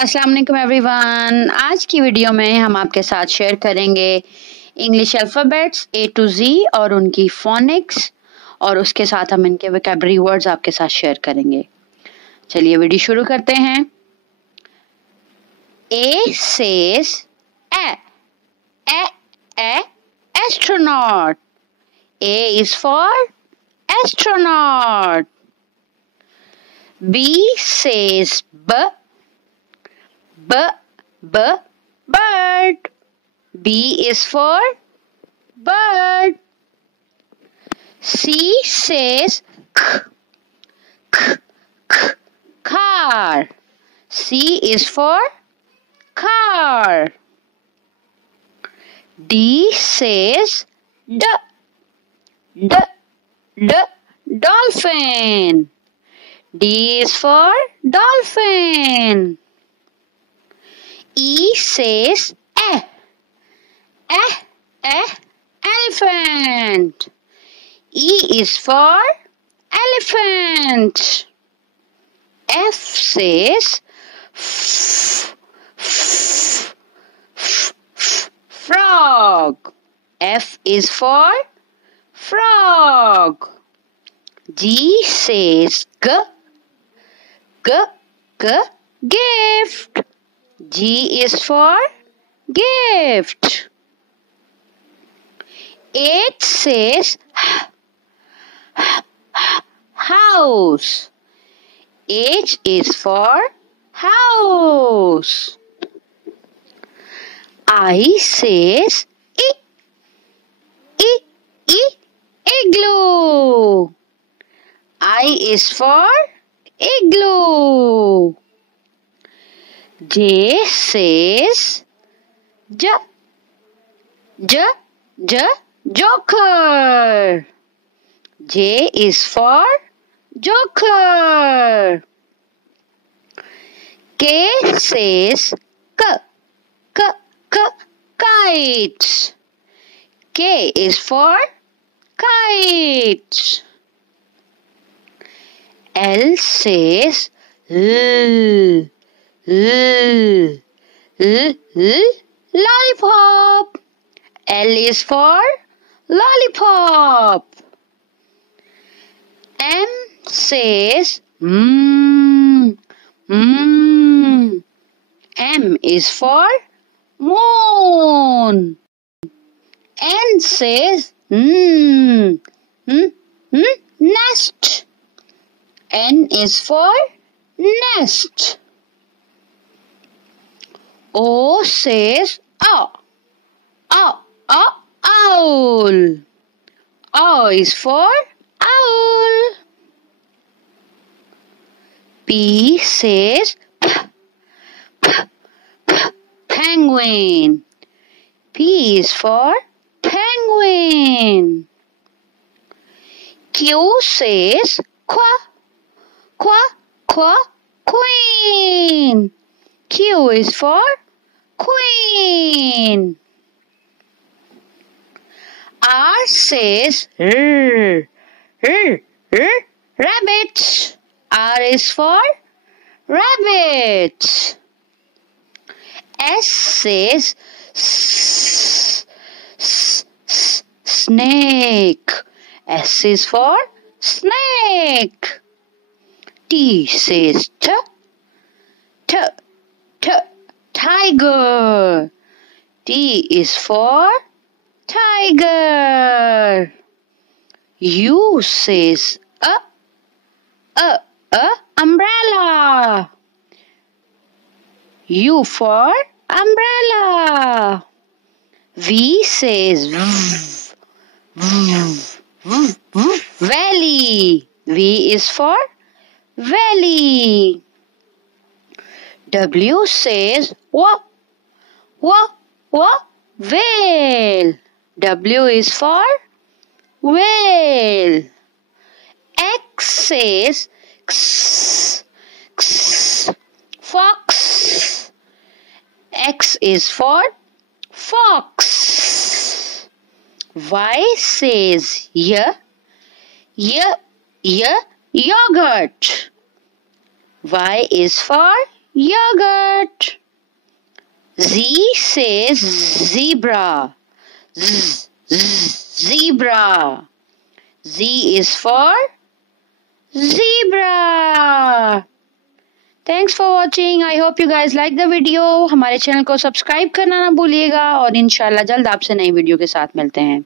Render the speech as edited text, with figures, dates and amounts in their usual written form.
अस्सलाम वालेकुम एवरीवन। आज की वीडियो में हम आपके साथ शेयर करेंगे English alphabets A to Z और उनकी फोनिक्स, और उसके साथ हम इनके वोकैबुलरी वर्ड्स आपके साथ शेयर करेंगे। चलिए वीडियो शुरू करते हैं। A says a astronaut. A is for astronaut. B says bird. B is for bird. C says car. C is for car. D says dolphin. D is for dolphin. E says elephant. E is for elephant. F says frog. F is for frog. G says gift. G is for gift. H says house. H is for house. I says igloo. I is for igloo. J says joker. J is for joker. K says kite. K is for kite. L says lollipop. L is for lollipop. M says M is for moon. N says nest. N is for nest. O says owl. O is for owl. P says penguin. P is for penguin. Q says queen. Q is for queen. R says rabbit. R is for rabbit. S says snake. S is for snake. T says tiger. T is for tiger. U says umbrella. U for umbrella. V says valley. V is for valley. W says whale. W is for whale. X says fox. X is for fox. Y says yogurt. Y is for yogurt. Z says zebra. Zebra. Z is for zebra. Thanks for watching. I hope you guys like the video. हमारे channel को subscribe करना ना भूलिएगा और इंशाल्लाह जल्द आपसे नई वीडियो के साथ मिलते हैं.